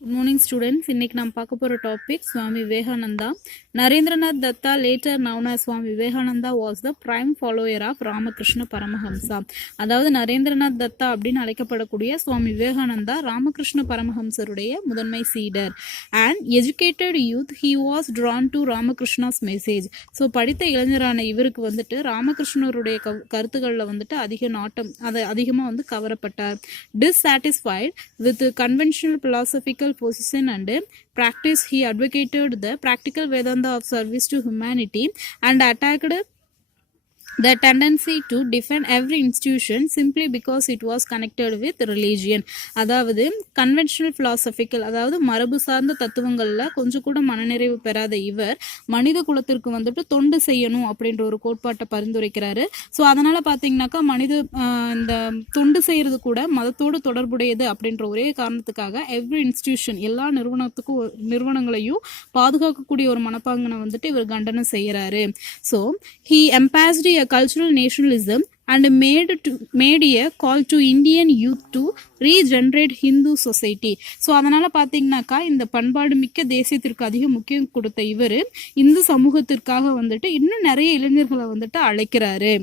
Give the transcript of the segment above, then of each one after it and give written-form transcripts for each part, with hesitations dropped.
Good morning students. இன்னைக்கு நாம் பார்க்க போற topic Swami Vivekananda. Narendranath Datta, later known as Swami Vivekananda, was the prime follower of Ramakrishna Paramahamsa. அதாவது நரேந்திரநாத் தத்தா அப்படின்னு அழைக்கப்படக்கூடிய சுவாமி விவேகானந்தா ராமகிருஷ்ண பரமஹம்சருடைய முதன்மை சீடர். And educated youth, he was drawn to Ramakrishna's message. So படித்த இளைஞரான இவருக்கு வந்துட்டு ராமகிருஷ்ணருடைய கருத்துக்களில் வந்துட்டு அதிக நாட்டம் அதிகமாக வந்து கவரப்பட்டார். Dissatisfied with conventional philosophical position and practice, he advocated the practical Vedanta of service to humanity and attacked the tendency to defend every institution simply because it was connected with religion. அதாவது conventional philosophical, அதாவது மரபு சார்ந்த தத்துவங்கள்ல கொஞ்சம் கூட மனநிறைவு பெறாத இவர் மனித குலத்திற்கு வந்துட்டு தொண்டு செய்யணும் அப்படின்ற ஒரு கோட்பாட்டை பரிந்துரைக்கிறாரு. ஸோ அதனால பார்த்தீங்கன்னாக்கா இந்த தொண்டு செய்யறது கூட மதத்தோடு தொடர்புடையது அப்படின்ற ஒரே காரணத்துக்காக எவ்ரி இன்ஸ்டிடியூஷன் எல்லா நிறுவனங்களையும் பாதுகாக்கக்கூடிய ஒரு மனப்பாங்கனை வந்துட்டு இவர் கண்டனம் செய்யறாரு. So he emphasized a cultural nationalism and made a call to Indian youth to regenerate Hindu society. So அதனால பார்த்தீங்கன்னாக்கா இந்த பண்பாடு மிக்க தேசியத்திற்கு அதிக முக்கியம் கொடுத்த இவர் இந்து சமூகத்திற்காக வந்துட்டு இன்னும் நிறைய இளைஞர்களை வந்துட்டு அழைக்கிறாரு.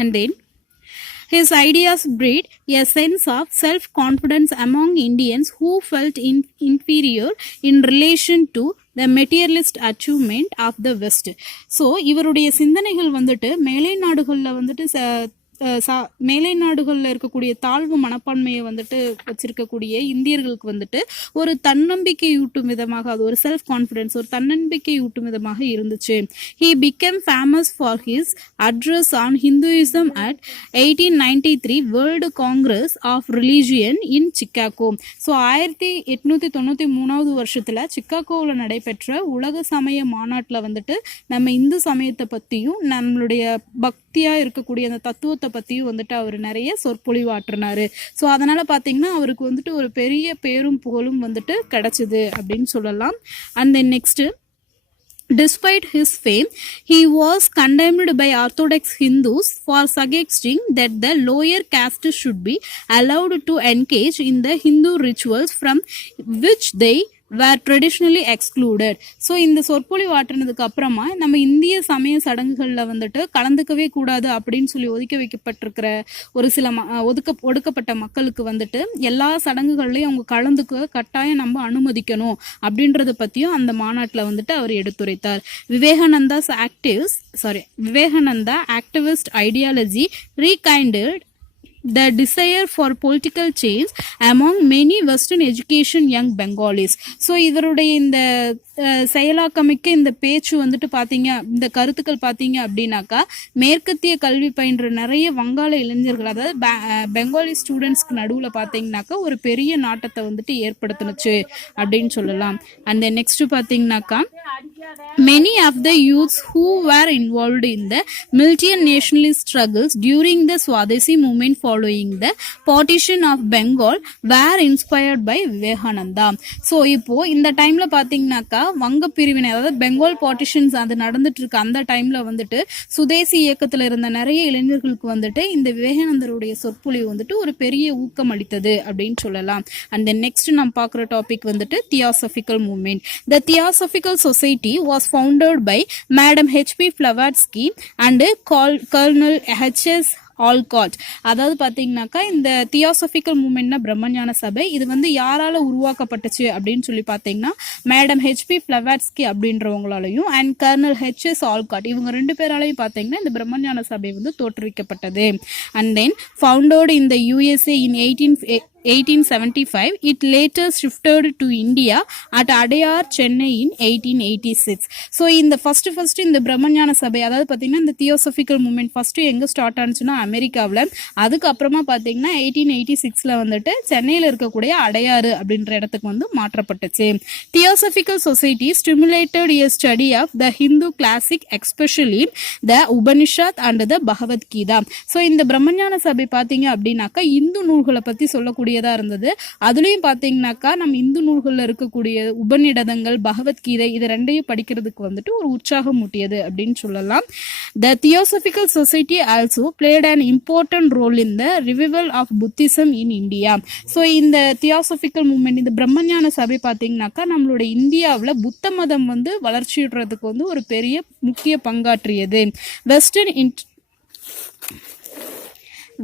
And then his ideas breed a sense of self-confidence among Indians who felt inferior in relation to the materialist achievement of the West. So இவருடைய சிந்தனைகள் வந்துட்டு மேலை நாடுகளில் வந்துட்டு மேலை நாடுகளில் இருக்கக்கூடிய தாழ்வு மனப்பான்மையை வந்துட்டு வச்சிருக்கக்கூடிய இந்தியர்களுக்கு வந்துட்டு ஒரு தன்னம்பிக்கையூட்டும் விதமாக, அது ஒரு செல்ஃப் கான்ஃபிடன்ஸ், ஒரு தன்னம்பிக்கையூட்டும் விதமாக இருந்துச்சு. He became famous for his address on Hinduism at 1893 World Congress of Religion in Chicago. So 1893 வருஷத்துல சிக்காகோவில் நடைபெற்ற உலக சமய மாநாட்டில் வந்துட்டு நம்ம இந்து சமயத்தை பற்றியும் நம்மளுடைய பக்தியா இருக்கக்கூடிய அந்த தத்துவத்தை பத்தியும் வந்துட்டு அவர் நிறைய சொற்பொழிவாற்றினாரு. ஸோ அதனால பாத்தீங்கன்னா அவருக்கு வந்துட்டு ஒரு பெரிய பேரும் புகழும் வந்துட்டு கிடைச்சது அப்படின்னு சொல்லலாம். And then next, despite his fame, he was condemned by Orthodox Hindus for suggesting that the lower caste should be allowed to engage in the Hindu rituals from which they were traditionally excluded. So இந்த சொற்பொழிவு ஆற்றினதுக்கு அப்புறமா நம்ம இந்திய சமய சடங்குகளில் வந்துட்டு கலந்துக்கவே கூடாது அப்படின்னு சொல்லி ஒதுக்கி வைக்கப்பட்டிருக்கிற ஒரு சில ஒடுக்கப்பட்ட மக்களுக்கு வந்துட்டு எல்லா சடங்குகள்லையும் அவங்க கலந்துக்க கட்டாயம் நம்ம அனுமதிக்கணும் அப்படின்றத பற்றியும் அந்த மாநாட்டில் வந்துட்டு அவர் எடுத்துரைத்தார். Vivekananda activist ideology rekindled the desire for political change among many Western education young Bengalis. So இவருடைய இந்த செயலாக்கமிக்க இந்த பேச்சு வந்துட்டு பார்த்தீங்க, இந்த கருத்துக்கள் பார்த்தீங்க அப்படின்னாக்கா மேற்கத்திய கல்வி பயின்ற நிறைய வங்காள இளைஞர்கள், அதாவது பெங்காலி ஸ்டூடெண்ட்ஸ்க்கு நடுவில் பார்த்தீங்கன்னாக்கா ஒரு பெரிய நாட்டத்தை வந்துட்டு ஏற்படுத்தினுச்சு அப்படின்னு சொல்லலாம். அண்ட் நெக்ஸ்ட் பார்த்தீங்கன்னாக்கா many of the youths who were involved in the military and nationalist struggles during the Swadesi movement following the partition of Bengal were inspired by Vivekananda. So இப்போ இந்த டைம்ல பாத்தீங்கன்னாக்கா வங்க பிரிவினை, அதாவது பெங்கால் பார்ட்டிஷன்ஸ் அது நடந்துட்டு இருக்க அந்த டைம்ல வந்துட்டு சுதேசி இயக்கத்துல இருந்த நிறைய இளைஞர்களுக்கு வந்துட்டு இந்த விவேகானந்தருடைய சொற்பொழிவு வந்துட்டு ஒரு பெரிய ஊக்கம் அளித்தது அப்படின்னு சொல்லலாம். அண்ட் தென் நெக்ஸ்ட் நம்ம பார்க்குற டாபிக் வந்துட்டு theosophical movement. The theosophical society was founded by Madam H.P. Blavatsky and Colonel H.S. Olcott. அதாவது பார்த்தீங்கன்னாக்கா இந்த தியோசபிக்கல் மூவ்மெண்ட்னா பிரம்மஞான சபை, இது வந்து யாரால உருவாக்கப்பட்டுச்சு அப்படின்னு சொல்லி பார்த்தீங்கன்னா மேடம் ஹெச்பி பிளவாட்ஸ்கி அப்படின்றவங்களாலையும் அண்ட் கர்னல் ஹெச்எஸ் ஆல்காட், இவங்க ரெண்டு பேராலையும் பார்த்தீங்கன்னா இந்த பிரம்மஞான சபை வந்து தோற்றுவிக்கப்பட்டது. And then founded in the USA in 1875. It later shifted to India at Adayar, Chennai in 1886. So இந்த ஃபர்ஸ்ட் இந்த பிரம்மஞான சபை, அதாவது பார்த்தீங்கன்னா இந்த தியோசபிக்கல் மூவ்மெண்ட் ஃபர்ஸ்ட் எங்கே ஸ்டார்ட் ஆனிச்சுன்னா அமெரிக்காவில், அதுக்கப்புறமா பார்த்தீங்கன்னா 1886 வந்துட்டு சென்னையில் இருக்கக்கூடிய அடையாறு அப்படின்ற இடத்துக்கு வந்து மாற்றப்பட்டுச்சு. Theosophical society stimulated a study of the Hindu classic, especially the Upanishad and the Bhagavad Gita. So இந்த பிரம்மஞான சபை பார்த்தீங்க அப்படின்னாக்கா இந்து நூல்களை பற்றி சொல்லக்கூடிய இருக்கக்கூடியதா இருந்தது. அதுலயும் பாத்தீங்கன்னாக்கா நம்ம இந்து நூல்கள்ல இருக்கக்கூடிய உபநிடதங்கள், பகவத்கீதை இது ரெண்டையும் படிக்கிறதுக்கு வந்துட்டு ஒரு உற்சாகம் ஊட்டியது அப்படின்னு சொல்லலாம். The Theosophical Society also played an important role in the revival of Buddhism in India. So இந்த தியோசபிக்கல் மூவ்மெண்ட், இந்த பிரம்மஞான சபை பார்த்தீங்கன்னாக்கா நம்மளோட இந்தியாவில் புத்த மதம் வந்து வளர்ச்சியுறதுக்கு வந்து ஒரு பெரிய முக்கிய பங்காற்றியது.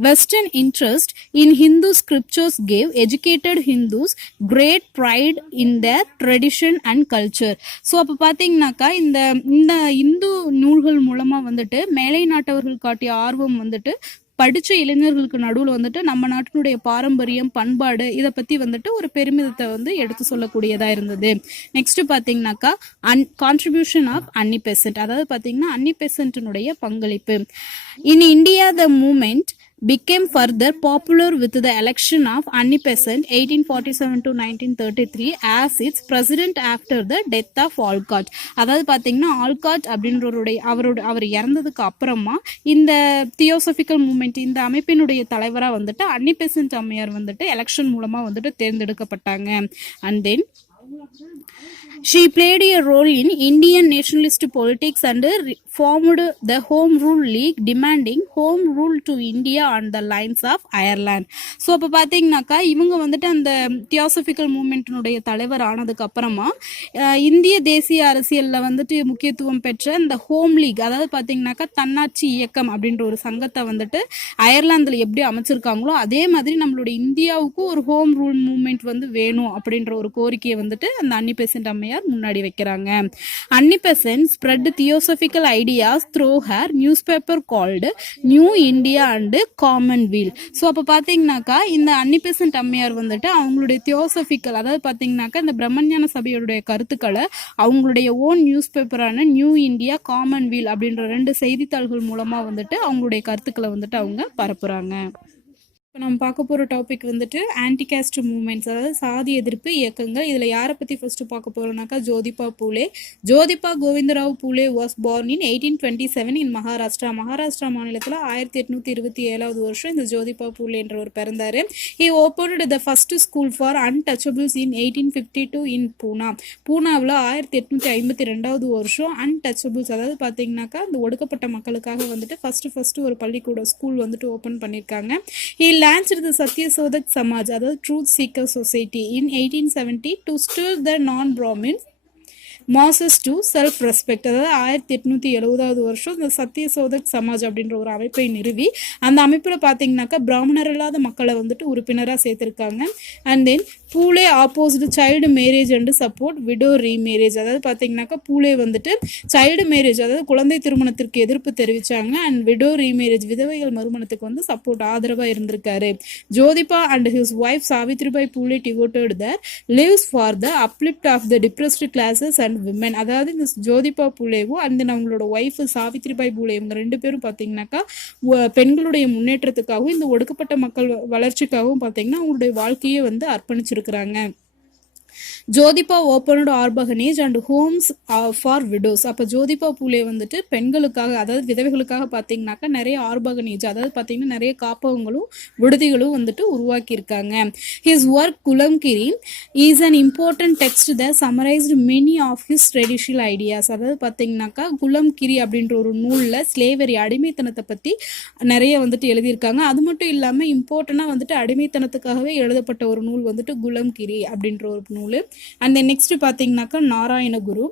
Western interest in Hindu scriptures gave educated Hindus great pride in their tradition and culture. So அப்போ பார்த்தீங்கன்னாக்கா இந்த இந்து நூல்கள் மூலமாக வந்துட்டு மேலை நாட்டவர்கள் காட்டிய ஆர்வம் வந்துட்டு படித்த இளைஞர்களுக்கு நடுவில் வந்துட்டு நம்ம நாட்டினுடைய பாரம்பரியம், பண்பாடு இதை பற்றி வந்துட்டு ஒரு பெருமிதத்தை வந்து எடுத்து சொல்லக்கூடியதாக இருந்தது. நெக்ஸ்ட் பார்த்தீங்கன்னாக்கா கான்ட்ரிபியூஷன் ஆஃப் அன்னி பெசன்ட், அதாவது பார்த்தீங்கன்னா அன்னி பெசன்ட்டினுடைய பங்களிப்பு. In India the movement became further popular with the election of Annie Besant 1847 to 1933 as its president after the death of Olcott. அதாவது பார்த்தீங்கன்னா ஆல்காட் அப்படின்றவருடைய அவர் இறந்ததுக்கு அப்புறமா இந்த தியோசபிக்கல் மூமெண்ட், இந்த அமைப்பினுடைய தலைவராக வந்துட்டு அன்னி பெசன்ட் அம்மையார் வந்துட்டு எலெக்ஷன் மூலமாக வந்துட்டு தேர்ந்தெடுக்கப்பட்டாங்க. And then she played a role in Indian nationalist politics and formed the Home Rule League demanding home rule to India on the lines of Ireland. So அப்போ பார்த்தீங்கன்னாக்கா இவங்க வந்துட்டு அந்த தியோசபிக்கல் மூமெண்ட்டினுடைய தலைவர் ஆனதுக்கு அப்புறமா இந்திய தேசிய அரசியலில் வந்துட்டு முக்கியத்துவம் பெற்ற இந்த ஹோம் லீக், அதாவது பார்த்தீங்கன்னாக்கா தன்னாட்சி இயக்கம் அப்படின்ற ஒரு சங்கத்தை வந்துட்டு அயர்லாந்தில் எப்படி அமைச்சிருக்காங்களோ அதே மாதிரி நம்மளுடைய இந்தியாவுக்கும் ஒரு ஹோம் ரூல் மூமெண்ட் வந்து வேணும் அப்படின்ற ஒரு கோரிக்கையை வந்துட்டு அந்த அன்னி பெசன்ட் அம்மையார் முன்னாடி வைக்கிறாங்க. Annie Besant spread theosophical ideas through her newspaper called New India and Commonweal. So அப்போ பார்த்தீங்கன்னாக்கா இந்த அன்னி பெசன்ட் அம்மையார் வந்துட்டு அவங்களுடைய தியோசபிக்கல், அதாவது பார்த்தீங்கன்னாக்கா இந்த பிரம்மஞான சபையுடைய கருத்துக்களை அவங்களுடைய ஓன் நியூஸ் பேப்பரான நியூ இந்தியா, காமன்வீல் அப்படின்ற 2 செய்தித்தாள்கள் மூலமாக வந்துட்டு அவங்களுடைய கருத்துக்களை வந்துட்டு அவங்க பரப்புறாங்க. இப்போ நம்ம பார்க்க போகிற டாபிக் வந்துட்டு ஆன்டி காஸ்ட் மூவ்மெண்ட்ஸ், அதாவது சாதி எதிர்ப்பு இயக்கங்கள். இதில் யாரை பற்றி ஃபஸ்ட்டு பார்க்க போகிறோம்னாக்கா Jyotiba Phule. Jyotiba Govindrao Phule was born in 1827 in Maharashtra. Maharashtra மாநிலத்தில் 1827 வருஷம் இந்த ஜோதிபா பூலேன்றவர் பிறந்தார். He opened the first school for untouchables in 1852 in Poona. பூனாவில் 1852 வருஷம் அன்டச்சபிள்ஸ், அதாவது பார்த்தீங்கன்னாக்கா இந்த ஒடுக்கப்பட்ட மக்களுக்காக வந்துட்டு ஃபஸ்ட்டு ஒரு பள்ளிக்கூட ஸ்கூல் வந்துட்டு ஓப்பன் பண்ணியிருக்காங்க. He launched the Satyasodhak Samaj, அதாவது Truth Seeker Society in 1870 to stir the non-Brahmins masses to self respect. அதாவது 1870 வருஷம் இந்த சத்யசோதக் சமாஜ் அப்படின்ற ஒரு அமைப்பை நிறுவி அந்த அமைப்பில் பார்த்தீங்கன்னாக்கா பிராமணர் இல்லாத மக்களை வந்துட்டு உறுப்பினராக சேர்த்துருக்காங்க. And then Phule opposite child marriage and support widow remarriage. அதாவது பார்த்தீங்கன்னாக்கா பூலே வந்துட்டு சைல்டு மேரேஜ், அதாவது குழந்தை திருமணத்திற்கு எதிர்ப்பு தெரிவித்தாங்க. அண்ட் விடோ ரீமேரேஜ், விதவைகள் மறுமணத்துக்கு வந்து சப்போர்ட் ஆதரவாக இருந்திருக்காரு. Jyotiba and his wife Savitribai Phule devoted their lives for the uplift of the depressed classes and women. அதாவது இந்த ஜோதிபா பூலேவும் அந்த அவங்களோட ஒய்ஃப் சாவித்ரிபாய் பூலே இவங்க 2 பேரும் பார்த்தீங்கன்னாக்கா பெண்களுடைய முன்னேற்றத்துக்காகவும் இந்த ஒடுக்கப்பட்ட மக்கள் வளர்ச்சிக்காகவும் பார்த்தீங்கன்னா அவங்களுடைய வாழ்க்கையை வந்து அர்ப்பணிச்சிருக்கிறாங்க. Jyotiba opened orphanage and homes for widows. அப்போ ஜோதிபா பூலே வந்துட்டு பெண்களுக்காக, அதாவது விதவைகளுக்காக பார்த்தீங்கன்னாக்கா நிறைய ஆர்பகனேஜ், அதாவது பார்த்தீங்கன்னா நிறைய காப்பகங்களும் விடுதிகளும் வந்துட்டு உருவாக்கியிருக்காங்க. His work Gulamgiri is an important text that summarized many of his traditional ideas. அதாவது பார்த்தீங்கன்னாக்கா குலம்கிரி அப்படின்ற ஒரு நூலில் ஸ்லேவரி, அடிமைத்தனத்தை பற்றி நிறைய வந்துட்டு எழுதியிருக்காங்க. அது மட்டும் இல்லாமல் இம்பார்ட்டண்டாக வந்துட்டு அடிமைத்தனத்துக்காகவே எழுதப்பட்ட ஒரு நூல் வந்துட்டு குலம்கிரி அப்படின்ற ஒரு நூல். அண்ட் நெக்ஸ்ட் பார்த்தீங்கன்னாக்கா Narayana Guru.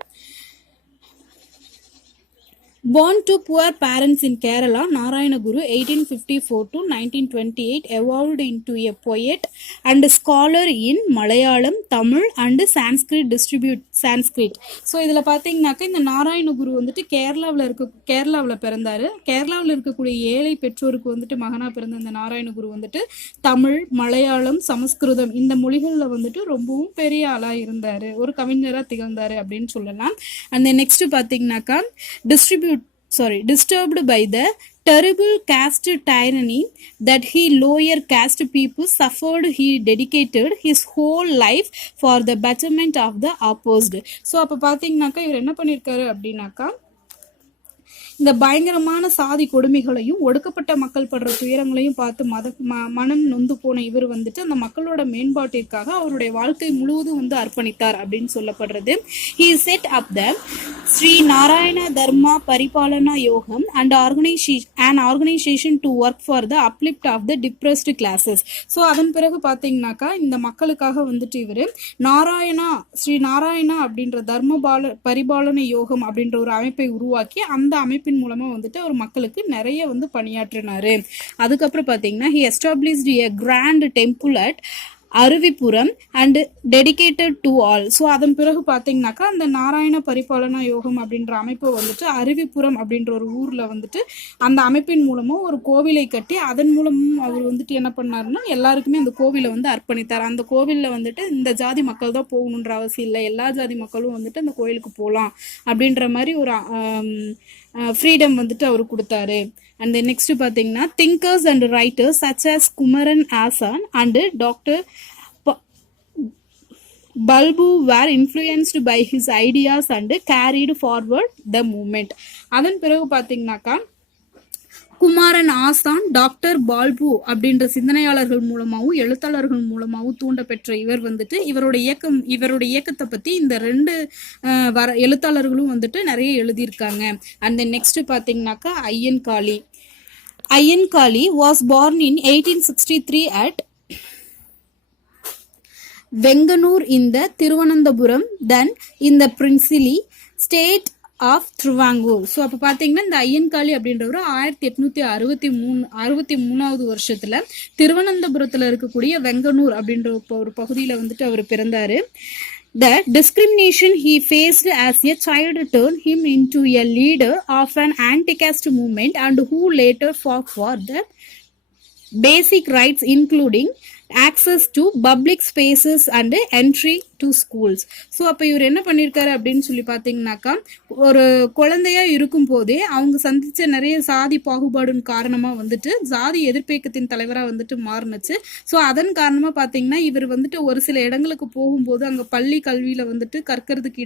Born to poor parents in Kerala, Narayana Guru 1854 to 1928 evolved into a poet and scholar in Malayalam, Tamil and Sanskrit. So இதில் பார்த்தீங்கன்னாக்கா இந்த நாராயணகுரு வந்துட்டு கேரளாவில் பிறந்தார். கேரளாவில் இருக்கக்கூடிய ஏழை பெற்றோருக்கு வந்துட்டு மகனாக பிறந்த இந்த நாராயணகுரு வந்துட்டு தமிழ், மலையாளம், சமஸ்கிருதம் இந்த மொழிகளில் வந்துட்டு ரொம்பவும் பெரிய ஆளாக இருந்தார், ஒரு கவிஞராக திகழ்ந்தார் அப்படின்னு சொல்லலாம். அந்த நெக்ஸ்ட் பார்த்தீங்கன்னாக்கா disturbed by the terrible caste tyranny that he lower caste people suffered, he dedicated his whole life for the betterment of the oppressed. So அப்போ பார்த்தீங்கன்னாக்கா இவர் என்ன பண்ணியிருக்காரு அப்படின்னாக்கா இந்த பயங்கரமான சாதி கொடுமைகளையும் ஒடுக்கப்பட்ட மக்கள் படுற துயரங்களையும் பார்த்து மனம் நொந்து போன இவர் வந்துட்டு அந்த மக்களோட மேம்பாட்டிற்காக அவருடைய வாழ்க்கை முழுவதும் வந்து அர்ப்பணித்தார் அப்படின்னு சொல்லப்படுறது. He set up the Sri Narayana Dharma Paripalana Yogam and an organization to work for the uplift of the depressed classes. So அதன் பிறகு பார்த்தீங்கன்னாக்கா இந்த மக்களுக்காக வந்துட்டு இவர் ஸ்ரீ நாராயணா அப்படின்ற பரிபாலன யோகம் அப்படின்ற ஒரு அமைப்பை உருவாக்கி அந்த அமைப்பின் மூலமா வந்துட்டு அவர் மக்களுக்கு நிறைய வந்து பணியாற்றினாரு. அதுக்கப்புறம் பார்த்தீங்கன்னா he established a grand temple at Aruvippuram and dedicated to all. So அதன் பிறகு பார்த்தீங்கன்னாக்கா அந்த நாராயண பரிபாலனா யோகம் அப்படின்ற அமைப்பு வந்துட்டு அருவிபுரம் அப்படின்ற ஒரு ஊரில் வந்துட்டு அந்த அமைப்பின் மூலமும் ஒரு கோவிலை கட்டி அதன் மூலமும் அவர் வந்துட்டு என்ன பண்ணாருன்னா எல்லாருக்குமே அந்த கோவிலை வந்து அர்ப்பணித்தார். அந்த கோவிலில் வந்துட்டு இந்த ஜாதி மக்கள் தான் போகணுன்ற அவசியம் இல்லை, எல்லா ஜாதி மக்களும் வந்துட்டு அந்த கோயிலுக்கு போகலாம் அப்படின்ற மாதிரி ஒரு ஃப்ரீடம் வந்துட்டு அவர் கொடுத்தாரு. அண்ட் நெக்ஸ்ட் பார்த்தீங்கன்னா thinkers and writers such as Kumaran Asan and doctor Palpu were influenced by his ideas and carried forward the movement. அதன் பிறகு பார்த்தீங்கன்னாக்கா குமாரன் ஆசான், டாக்டர் பால்பு அப்படின்ற சிந்தனையாளர்கள் மூலமாகவும் எழுத்தாளர்கள் மூலமாகவும் தூண்டப்பெற்ற இவர் வந்துட்டு இவருடைய இயக்கத்தை பற்றி இந்த ரெண்டு எழுத்தாளர்களும் வந்துட்டு நிறைய எழுதியிருக்காங்க. அண்ட் நெக்ஸ்ட் பார்த்தீங்கன்னாக்கா Ayyankali was born in 1863 at Venganoor in the Thiruvananthapuram, then in the Princely state of Travancore. So அப்போ பார்த்தீங்கன்னா இந்த ஐயன்காளி அப்படின்றவர் 1863 வருஷத்துல திருவனந்தபுரத்தில் இருக்கக்கூடிய வெங்கனூர் அப்படின்ற ஒரு பகுதியில் வந்துட்டு அவர் பிறந்தாரு. The discrimination he faced as a child turned him into a leader of an anti-caste movement and who later fought for the basic rights including access to public spaces and entry to schools. So அப்போ இவர் என்ன பண்ணியிருக்காரு அப்படின்னு சொல்லி பார்த்தீங்கன்னாக்கா ஒரு குழந்தையா இருக்கும் போதே அவங்க சந்திச்ச நிறைய சாதி பாகுபாடுன் காரணமாக வந்துட்டு ஜாதி எதிர்ப்பியக்கத்தின் தலைவராக வந்துட்டு மாறுனுச்சு. ஸோ அதன் காரணமாக பார்த்தீங்கன்னா இவர் வந்துட்டு ஒரு சில இடங்களுக்கு போகும்போது அங்கே பள்ளி கல்வியில் வந்துட்டு கற்கிறதுக்கு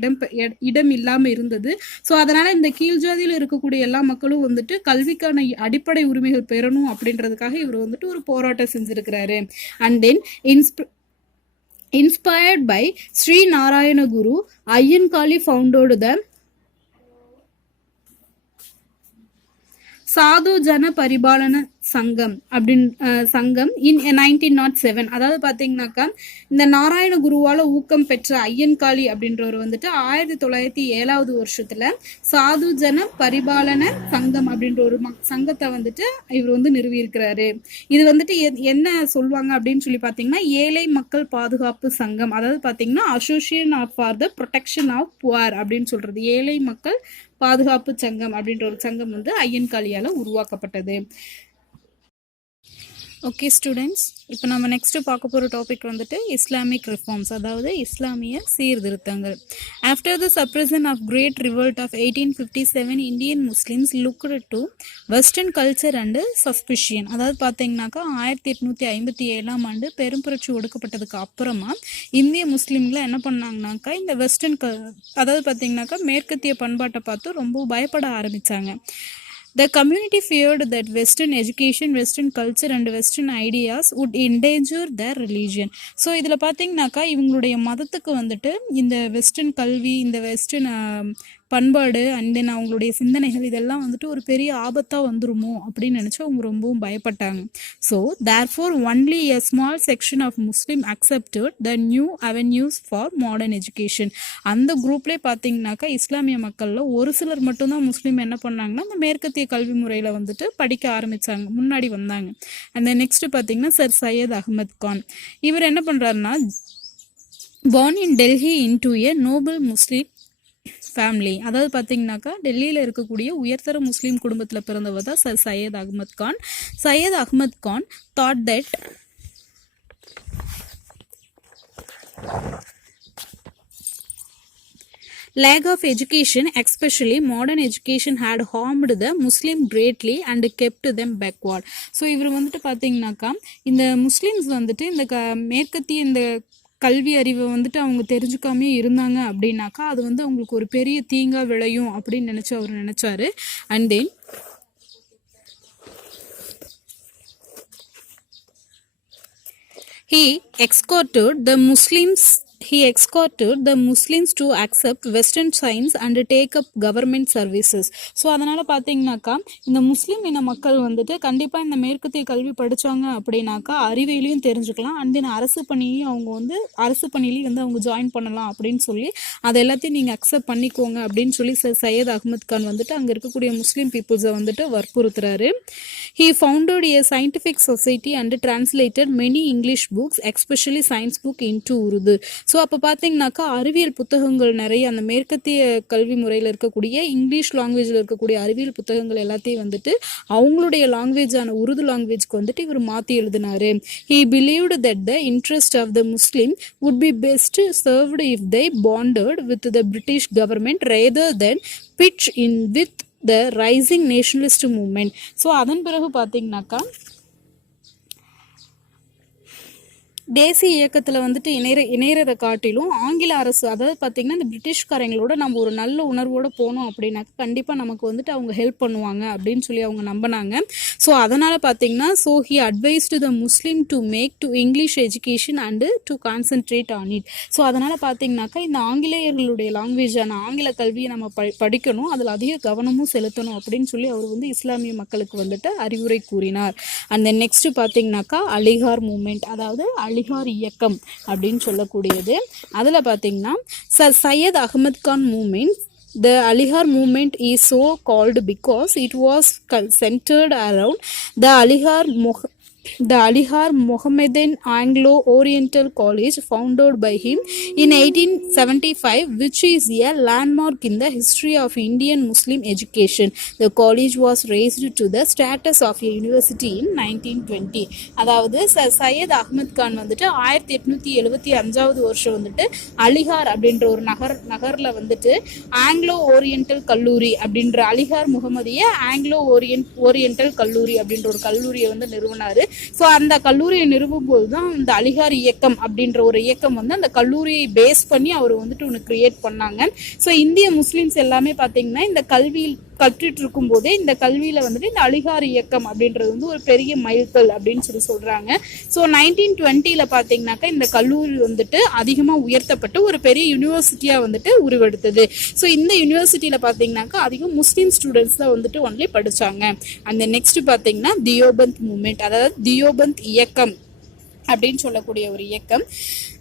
இடம் இல்லாமல் இருந்தது. ஸோ அதனால இந்த கீழ் ஜாதியில் இருக்கக்கூடிய எல்லா மக்களும் வந்துட்டு கல்விக்கான அடிப்படை உரிமைகள் பெறணும் அப்படின்றதுக்காக இவர் வந்துட்டு ஒரு போராட்டம் செஞ்சிருக்கிறாரு. And then inspired by Sri Narayana Guru, Ayyankali founded the சாது ஜன பரிபாலன சங்கம் இன் 1907. அதாவது பார்த்தீங்கன்னாக்கா இந்த நாராயண குருவால ஊக்கம் பெற்ற ஐயன்காளி அப்படின்றவர் வந்துட்டு 1907 வருஷத்துல சாது ஜன பரிபாலன சங்கம் அப்படின்ற ஒரு சங்கத்தை வந்துட்டு இவர் வந்து நிறுவியிருக்கிறாரு. இது வந்துட்டு என்ன சொல்லுவாங்க அப்படின்னு சொல்லி பார்த்தீங்கன்னா ஏழை மக்கள் பாதுகாப்பு சங்கம், அதாவது பார்த்தீங்கன்னா association for the protection of poor அப்படின்னு சொல்றது. ஏழை மக்கள் பாதுகாப்பு சங்கம் அப்படின்ற ஒரு சங்கம் வந்து ஐயன்காளியால உருவாக்கப்பட்டது. ஓகே ஸ்டூடெண்ட்ஸ், இப்போ நம்ம நெக்ஸ்ட் பார்க்க போகிற டாபிக் வந்துட்டு இஸ்லாமிக் ரிஃபார்ம்ஸ், அதாவது இஸ்லாமிய சீர்திருத்தங்கள். After the suppression of great revolt of 1857 Indian Muslims looked to western culture and suspicion. அதாவது பார்த்தீங்கன்னாக்கா 1857 பெரும் புரட்சி ஒடுக்கப்பட்டதுக்கு அப்புறமா இந்திய முஸ்லீம்களை என்ன பண்ணாங்கனாக்கா இந்த வெஸ்டர்ன் அதாவது பார்த்தீங்கன்னாக்கா மேற்கத்திய பண்பாட்டை பார்த்து ரொம்ப பயப்பட ஆரம்பித்தாங்க. The community feared that Western education, Western culture and Western ideas would endanger their religion. So இதில் பார்த்தீங்கன்னாக்கா இவங்களுடைய மதத்துக்கு வந்துட்டு இந்த வெஸ்டர்ன் கல்வி, இந்த வெஸ்டர்ன் பண்பாடு அண்ட் தென் அவங்களுடைய சிந்தனைகள் இதெல்லாம் வந்துட்டு ஒரு பெரிய ஆபத்தாக வந்துருமோ அப்படின்னு நினச்சி அவங்க ரொம்பவும் பயப்பட்டாங்க. So therefore only a small section of Muslim accepted the new avenues for modern education. அந்த குரூப்லேயே பார்த்தீங்கன்னாக்கா இஸ்லாமிய மக்களில் ஒரு சிலர் மட்டும்தான் முஸ்லீம் என்ன பண்ணாங்கன்னா இந்த மேற்கத்திய கல்வி முறையில் வந்துட்டு படிக்க ஆரம்பித்தாங்க, முன்னாடி வந்தாங்க. அந்த நெக்ஸ்ட் பார்த்தீங்கன்னா சர் சையத் அகமது கான். இவர் என்ன பண்ணுறாருன்னா born in Delhi into a noble Muslim family, அதாவது பார்த்தீங்கன்னாக்கா டெல்லியில் இருக்கக்கூடிய உயர்தர முஸ்லீம் குடும்பத்தில் பிறந்தவர் தான் sir Syed Ahmed Khan. Syed Ahmed Khan thought that lack of education, especially modern education, had harmed the Muslim greatly and kept them backward. So இவர் வந்துட்டு பார்த்தீங்கன்னாக்கா இந்த முஸ்லீம்ஸ் வந்துட்டு இந்த மேற்கத்திய இந்த கல்வி அறிவை வந்துட்டு அவங்க தெரிஞ்சுக்காமே இருந்தாங்க அப்படின்னாக்கா அது வந்து அவங்களுக்கு ஒரு பெரிய தீங்கா விளையும் அப்படின்னு நினச்சி அவர் நினச்சாரு. And then he escorted the Muslims to accept Western science and take up government services. So அதனால் பார்த்தீங்கன்னாக்கா இந்த முஸ்லீம் இன மக்கள் வந்துட்டு கண்டிப்பாக இந்த மேற்கத்திய கல்வி படித்தாங்க அப்படின்னாக்கா அறிவியலையும் தெரிஞ்சுக்கலாம். அண்ட் தென் அரசு பணியையும் அவங்க ஜாயின் பண்ணலாம் அப்படின்னு சொல்லி அதை எல்லாத்தையும் நீங்கள் அக்செப்ட் பண்ணிக்கோங்க அப்படின்னு சொல்லி சையத் அகமது கான் வந்துட்டு அங்கே இருக்கக்கூடிய முஸ்லீம் பீப்புள்ஸை வந்துட்டு வற்புறுத்துறாரு. He founded a scientific society and translated many English books, especially science book into Urdu. So அப்போ பார்த்தீங்கன்னாக்கா அறிவியல் புத்தகங்கள் நிறைய அந்த மேற்கத்திய கல்வி முறையில் இருக்கக்கூடிய இங்கிலீஷ் லாங்குவேஜில் இருக்கக்கூடிய அறிவியல் புத்தகங்கள் எல்லாத்தையும் வந்துட்டு அவங்களுடைய லாங்குவேஜான உருது லாங்குவேஜ்க்கு வந்துட்டு இவர் மாற்றி எழுதினாரு. He believed that the interest of the Muslim would be best served if they bonded with the British government rather than pitch in with the rising nationalist movement. So அதன் பிறகு பார்த்தீங்கன்னாக்கா தேசிய இயக்கத்தில் வந்துட்டு இணையறதை காட்டிலும் ஆங்கில அரசு, அதாவது பார்த்தீங்கன்னா இந்த பிரிட்டிஷ்காரங்களோட நம்ம ஒரு நல்ல உணர்வோடு போனோம் அப்படின்னாக்க கண்டிப்பாக நமக்கு வந்துட்டு அவங்க ஹெல்ப் பண்ணுவாங்க அப்படின்னு சொல்லி அவங்க நம்பினாங்க. ஸோ அதனால் பார்த்தீங்கன்னா he advised the Muslim to make to English education and to concentrate on it. So அதனால் பார்த்தீங்கன்னாக்கா இந்த ஆங்கிலேயர்களுடைய லாங்குவேஜான ஆங்கில கல்வியை நம்ம படிக்கணும், அதில் அதிக கவனமும் செலுத்தணும் அப்படின்னு சொல்லி அவர் வந்து இஸ்லாமிய மக்களுக்கு வந்துட்டு அறிவுரை கூறினார். அந்த நெக்ஸ்ட் பார்த்தீங்கன்னாக்கா அலிகார் மூமெண்ட், அதாவது அலிகார் இயக்கம் அப்படின்னு சொல்லக்கூடியது. அதில் பார்த்தீங்கன்னா Syed Ahmed Khan movement. The Aligarh movement is so called because it was centered around the Aligarh Mohammedan Anglo-Oriental College founded by him in 1875, which is a landmark in the history of Indian Muslim education. The college was raised to the status of a university in 1920. அதாவது சையத் அகமது கான் வந்துட்டு 1875 வருஷம் வந்துட்டு அலிகார் அப்படின்ற ஒரு நகரில் வந்துட்டு Anglo oriental கல்லூரி அப்படின்ற அலிகார் முகமதிய ஆங்கிலோ ஓரியண்டல் கல்லூரி அப்படின்ற ஒரு கல்லூரியை வந்து நிறுவனாரு. ஸோ அந்த கல்லூரியை நிறுவும் போது தான் இந்த அலிகார் இயக்கம் அப்படின்ற ஒரு இயக்கம் வந்து அந்த கல்லூரியை பேஸ் பண்ணி அவர் வந்துட்டு ஒன்று கிரியேட் பண்ணாங்க. ஸோ இந்திய முஸ்லீம்ஸ் எல்லாமே பார்த்தீங்கன்னா இந்த கல்வியில் கற்றுட்டு இருக்கும் போதே இந்த கல்வியில வந்துட்டு இந்த அலிகார் இயக்கம் அப்படின்றது வந்து ஒரு பெரிய மைல்கல் அப்படின்னு சொல்லி சொல்றாங்க. ஸோ 1920 பார்த்தீங்கன்னாக்கா இந்த கல்லூரி வந்துட்டு அதிகமாக உயர்த்தப்பட்டு ஒரு பெரிய யூனிவர்சிட்டியா வந்துட்டு உருவெடுத்தது. ஸோ இந்த யூனிவர்சிட்டியில பார்த்தீங்கன்னாக்கா அதிகம் முஸ்லீம் ஸ்டூடெண்ட்ஸ் தான் வந்துட்டு ஒன்லி படிச்சாங்க. அந்த நெக்ஸ்ட் பார்த்தீங்கன்னா தியோபந்த் மூமெண்ட், அதாவது தியோபந்த் இயக்கம் அப்படின்னு சொல்லக்கூடிய ஒரு இயக்கம்.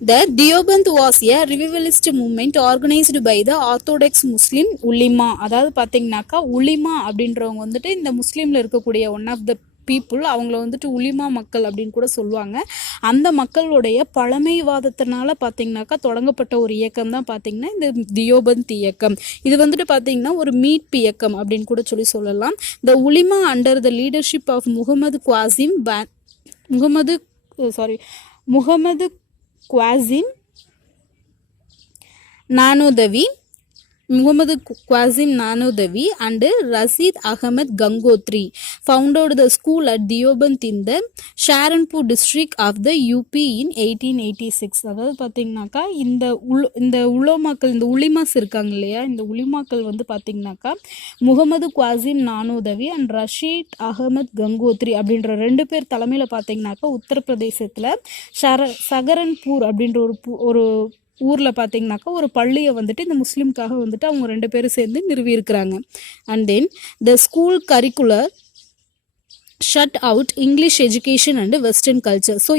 The Deoband was a revivalist movement organized by the Orthodox Muslim Ulema. அதாவது பார்த்தீங்கன்னாக்கா உலிமா அப்படின்றவங்க வந்துட்டு இந்த முஸ்லீமில் இருக்கக்கூடிய ஒன் ஆஃப் த பீப்புள், அவங்கள வந்துட்டு உலிமா மக்கள் அப்படின்னு கூட சொல்லுவாங்க. அந்த மக்களுடைய பழமைவாதத்தினால பார்த்தீங்கன்னாக்கா தொடங்கப்பட்ட ஒரு இயக்கம் தான் பார்த்தீங்கன்னா இந்த தியோபந்த் இயக்கம். இது வந்துட்டு பார்த்தீங்கன்னா ஒரு மீட்பு இயக்கம் அப்படின்னு கூட சொல்லலாம். The ulema under the leadership of Muhammad Qasim Nanodhavi and Rashid Ahmed Gangotri founded the school at Deoband in the Sharanpur district of the UP in 1886. அதாவது பார்த்தீங்கன்னாக்கா இந்த உலமாக்கள், இந்த உலிமாஸ் இருக்காங்க இல்லையா, இந்த உலிமாக்கள் வந்து பார்த்தீங்கன்னாக்கா முகமது குவாசிம் நானோதவி அண்ட் ரஷீத் அகமத் கங்கோத்ரி அப்படின்ற 2 பேர் தலைமையில் பார்த்தீங்கன்னாக்கா உத்தரப்பிரதேசத்தில் சகரன்பூர் அப்படின்ற ஒரு ஊரில் பார்த்தீங்கன்னாக்கா ஒரு பள்ளியை வந்துட்டு இந்த முஸ்லீம்காக வந்துட்டு அவங்க 2 பேரும் சேர்ந்து நிறுவியிருக்கிறாங்க. And then the school curricular shut out English education and western culture. So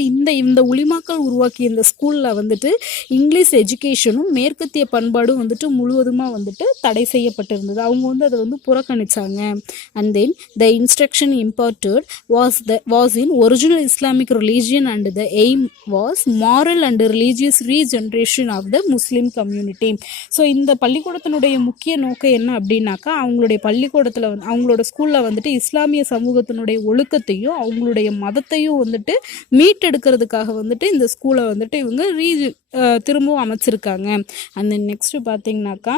இந்த உலிமாக்கள் உருவாக்கிய இந்த ஸ்கூலில் வந்துட்டு இங்கிலீஷ் எஜுகேஷனும் மேற்கத்திய பண்பாடும் வந்துட்டு முழுவதுமாக வந்துட்டு தடை செய்யப்பட்டிருந்தது. அவங்க வந்து அதை வந்து புறக்கணிச்சாங்க. And then the instruction imparted was in original Islamic religion and the aim was moral and religious regeneration of the Muslim community. So இந்த பள்ளிக்கூடத்தினுடைய முக்கிய நோக்கம் என்ன அப்படின்னாக்கா அவங்களுடைய பள்ளிக்கூடத்தில் அவங்களோட ஸ்கூலில் வந்துட்டு இஸ்லாமிய சமூகத்தினுடைய ஒழுக்கத்தையும் அவங்களுடைய மதத்தையும் வந்துட்டு மீட்டெடுக்கிறதுக்காக வந்துட்டு இந்த ஸ்கூலை வந்துட்டு இவங்க திரும்பவும் அமைச்சிருக்காங்க. அந்த நெக்ஸ்ட் பார்த்தீங்கன்னாக்கா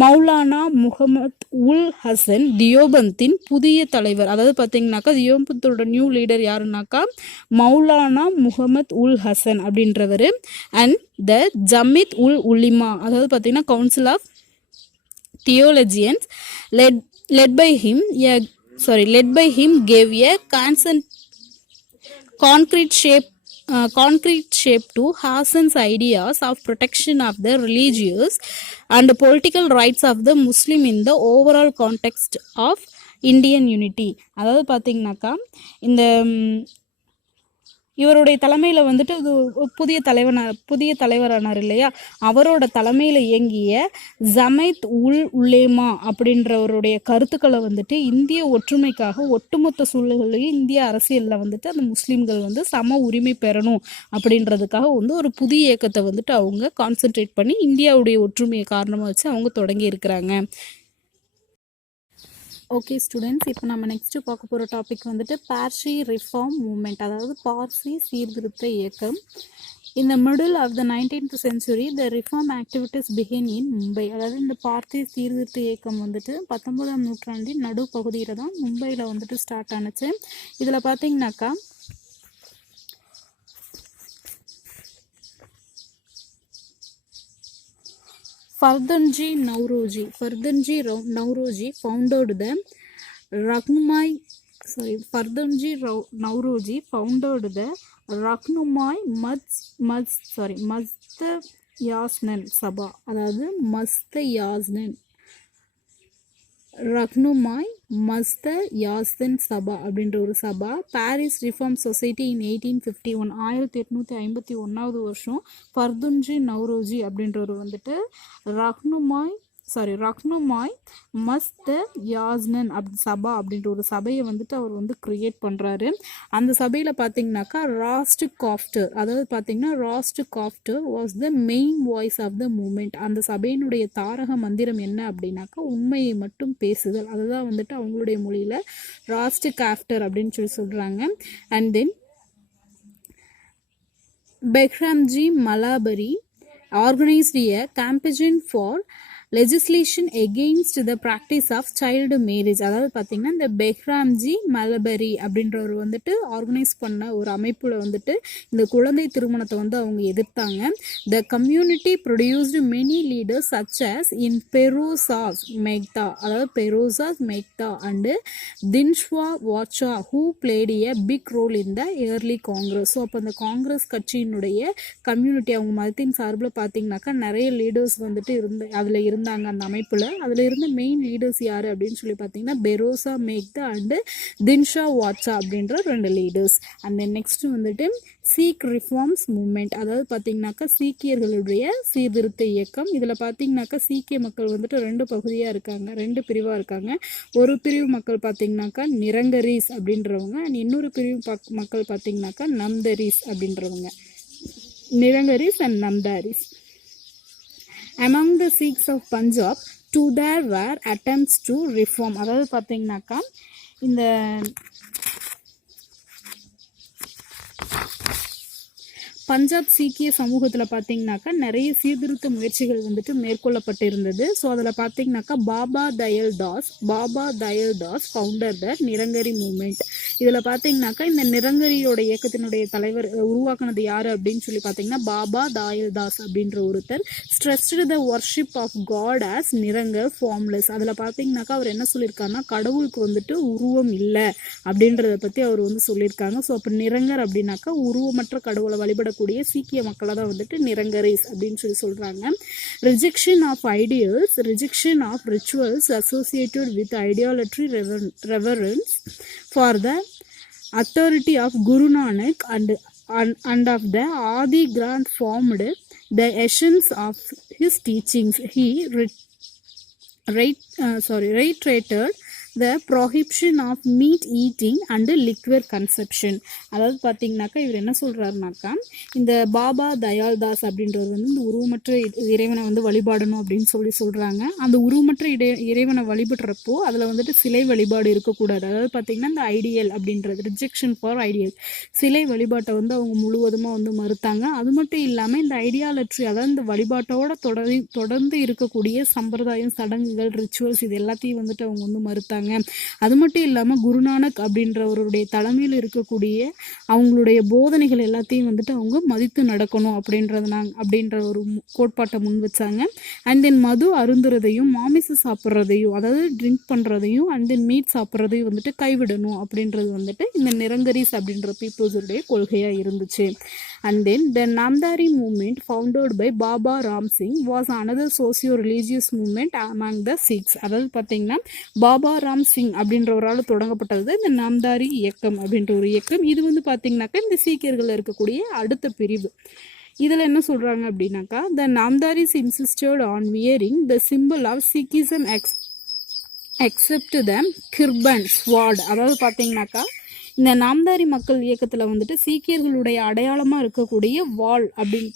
மௌலானா முகமது உல் ஹசன் தியோபந்தின் புதிய தலைவர். அதாவது பார்த்தீங்கன்னாக்கா தியோபந்தோட நியூ லீடர் யாருன்னாக்கா மௌலானா முகமது உல் ஹசன் அப்படின்றவர். அண்ட் த ஜமித் உல் உலிமா, அதாவது பார்த்தீங்கன்னா council of theologians led by him gave a concrete shape to Hassan's ideas of protection of the religious and political rights of the Muslim in the overall context of Indian unity. அதாவது பார்த்தீங்கன்னாக்கா இந்த இவருடைய தலைமையில் வந்துட்டு இது புதிய தலைவரானார் இல்லையா, அவரோட தலைமையில் இயங்கிய ஜமைத் உல் உலேமா அப்படின்றவருடைய கருத்துக்களை வந்துட்டு இந்திய ஒற்றுமைக்காக ஒட்டுமொத்த சூழல்களையும் இந்திய அரசியலில் வந்துட்டு அந்த முஸ்லீம்கள் வந்து சம உரிமை பெறணும் அப்படின்றதுக்காக வந்து ஒரு புதிய இயக்கத்தை வந்துட்டு அவங்க கான்சென்ட்ரேட் பண்ணி இந்தியாவுடைய ஒற்றுமையை காரணமாக வச்சு அவங்க தொடங்கி இருக்கிறாங்க. ஓகே ஸ்டூடெண்ட்ஸ், இப்போ நம்ம நெக்ஸ்ட்டு பார்க்க போகிற டாபிக் வந்துட்டு பார்சி ரிஃபார்ம் மூமெண்ட், அதாவது பார்சி சீர்திருத்த இயக்கம். In the middle of the 19th century, the reform activities began in Mumbai. அதாவது இந்த பார்சி சீர்திருத்த இயக்கம் வந்துட்டு 19ஆம் நூற்றாண்டின் நடுப்பகுதியில் தான் மும்பையில் வந்துட்டு ஸ்டார்ட் ஆனுச்சு. இதில் பார்த்தீங்கன்னாக்கா Fardhanji Nauroji founded the Rahnumai Mastayasnan Sabha, அதாவது மஸ்தயாஸ்னன் ரக்னுமாய் மஸ்தயாஸ்தன் சபா அப்படின்ற ஒரு சபா. பாரிஸ் ரிஃபார்ம் சொசைட்டி இன் 1851 1851 வருஷம் ஃபர்துன்ஜி நௌரோஜி அப்படின்றவர் வந்துட்டு ரக்னுமாய் மஸ்தயாஸ்னன் சபா அப்படின்ற ஒரு சபையை வந்துட்டு அவர் வந்து கிரியேட் பண்ணுறாரு. அந்த சபையில் பார்த்தீங்கன்னாக்கா Rast Goftar was the main voice of the movement. அந்த சபையினுடைய தாரக மந்திரம் என்ன அப்படின்னாக்கா உண்மையை மட்டும் பேசுதல். அதுதான் வந்துட்டு அவங்களுடைய மொழியில் ராஸ்ட் காஃப்டர் அப்படின்னு சொல்லி சொல்கிறாங்க. And then Behramji Malabari organized a campaign for legislation against the practice of child marriage. அதாவது பார்த்தீங்கன்னா இந்த பெஹ்ராம்ஜி மலபரி அப்படின்றவர் வந்துட்டு ஆர்கனைஸ் பண்ண ஒரு அமைப்புல வந்துட்டு இந்த குழந்தை திருமணத்தை வந்து அவங்க எதிர்த்தாங்க. The community produced many leaders such as in Perozas Mehta and Dinshwa Wacha who played a big role in the early Congress. So அப்போ அந்த காங்கிரஸ் கட்சியினுடைய கம்யூனிட்டி அவங்க மதத்தின் சார்பில் பார்த்தீங்கன்னாக்கா நிறைய லீடர்ஸ் வந்துட்டு அதில் இருந்தாங்க. அந்த அமைப்புல அதுல இருந்த மெயின் லீடர்ஸ் யாரு அப்படின்னு சொல்லி பார்த்தீங்கன்னா பெரோசா மேக்தா அண்ட் தின்ஷா வாட்சா அப்படின்ற 2 லீடர்ஸ். அண்ட் நெக்ஸ்ட் வந்துட்டு சீக் ரிஃபார்ம்ஸ் மூவ்மெண்ட், அதாவது பார்த்தீங்கன்னாக்கா சீக்கியர்களுடைய சீர்திருத்த இயக்கம். இதில் பார்த்தீங்கன்னாக்கா சீக்கிய மக்கள் வந்துட்டு 2 பகுதியாக இருக்காங்க, 2 பிரிவாக இருக்காங்க. ஒரு பிரிவு மக்கள் பார்த்தீங்கன்னாக்கா நிரங்கரீஸ் அப்படின்றவங்க, இன்னொரு பிரிவு மக்கள் பார்த்தீங்கன்னாக்கா நம்தரீஸ் அப்படின்றவங்க. நிரங்கரீஸ் and நம்தாரிஸ். Among the Sikhs of Punjab, there were attempts to reform. அதாவது பார்த்தீங்கன்னாக்கா இந்த பஞ்சாப் சீக்கிய சமூகத்தில் பார்த்தீங்கன்னாக்கா நிறைய சீர்திருத்த முயற்சிகள் வந்துட்டு மேற்கொள்ளப்பட்டு இருந்தது. ஸோ அதில் பார்த்தீங்கன்னாக்கா Baba Dayal Das founder the Nirankari movement. இதில் பார்த்தீங்கன்னாக்கா இந்த நிரங்கரியோட இயக்கத்தினுடைய தலைவர் உருவாக்குனது யார் அப்படின்னு சொல்லி பார்த்தீங்கன்னா பாபா தயல் தாஸ் அப்படின்ற ஒருத்தர். Stressed the worship of God as Nirankar formless. அதில் பார்த்தீங்கன்னாக்கா அவர் என்ன சொல்லியிருக்காருன்னா கடவுளுக்கு வந்துட்டு உருவம் இல்லை அப்படின்றத பற்றி அவர் வந்து சொல்லியிருக்காங்க. ஸோ அப்போ நிரங்கர் அப்படின்னாக்கா உருவமற்ற கடவுளை வழிபட சீக்கிய மக்களை தான் வந்துட்டு நிரங்கரேஸ் அப்படின்னு சொல்லி சொல்றாங்க. Rejection of idols, rejection of rituals associated with idolatry reverence for the authority of Guru Nanak and of the Adi Granth formed the essence of his teachings. He reiterated the prohibition of meat eating and liquid consumption. அதாவது பார்த்தீங்கன்னாக்கா இவர் என்ன சொல்கிறாருனாக்கா, இந்த பாபா தயால்தாஸ் அப்படின்றது வந்து இந்த உருவமற்ற இறைவனை வந்து வழிபாடணும் அப்படின்னு சொல்கிறாங்க. அந்த உருவமற்ற இறைவனை வழிபடுறப்போ அதில் வந்துட்டு சிலை வழிபாடு இருக்கக்கூடாது. அதாவது பார்த்தீங்கன்னா இந்த ஐடியல் அப்படின்றது ரிஜெக்ஷன் ஃபார் ஐடியல், சிலை வழிபாட்டை வந்து அவங்க முழுவதுமாக வந்து மறுத்தாங்க. அது மட்டும் இல்லாமல் இந்த ஐடியாலட்ரி, அதாவது இந்த வழிபாட்டோட தொடர்ந்து இருக்கக்கூடிய சம்பிரதாயம், சடங்குகள், ரிச்சுவல்ஸ் இது எல்லாத்தையும் வந்துட்டு அவங்க வந்து மறுத்தாங்க. அது மட்டும் இல்லாமல் குருநானக் அப்படின்றவருடைய தலைமையில் இருக்கக்கூடிய அவங்களுடைய போதனைகள் எல்லாத்தையும் வந்துட்டு அவங்க மதித்து நடக்கணும் அப்படின்ற ஒரு கோட்பாட்டை முன் வச்சாங்க. அண்ட் தென் மது அருந்துறதையும் மாமிசம் சாப்பிட்றதையும், அதாவது ட்ரிங்க் பண்ணுறதையும் அண்ட் தென் மீட் சாப்பிட்றதையும் வந்துட்டு கைவிடணும் அப்படின்றது வந்துட்டு இந்த நிரங்கரிஸ் அப்படின்ற பீப்புள்ஸுடைய கொள்கையாக இருந்துச்சு. And then the Namdhari movement founded by Baba Ram Singh was another socio religious movement among the Sikhs. அதாவது பார்த்தீங்கன்னா பாபா ராம் சிங் அப்படின்றவரால் தொடங்கப்பட்டது இந்த நாம்தாரி இயக்கம் அப்படின்ற ஒரு இயக்கம். இது வந்து பார்த்தீங்கன்னாக்கா இந்த சீக்கியர்கள் இருக்கக்கூடிய அடுத்த பிரிவு. இதில் என்ன சொல்கிறாங்க அப்படின்னாக்கா, the Namdharis insisted on wearing the symbol of Sikhism except the kirpan sword. அதாவது பார்த்தீங்கன்னாக்கா இந்த நாம்தாரி மக்கள் இயக்கத்தில் வந்துட்டு சீக்கியர்களுடைய அடையாளமாக இருக்கக்கூடிய வாள்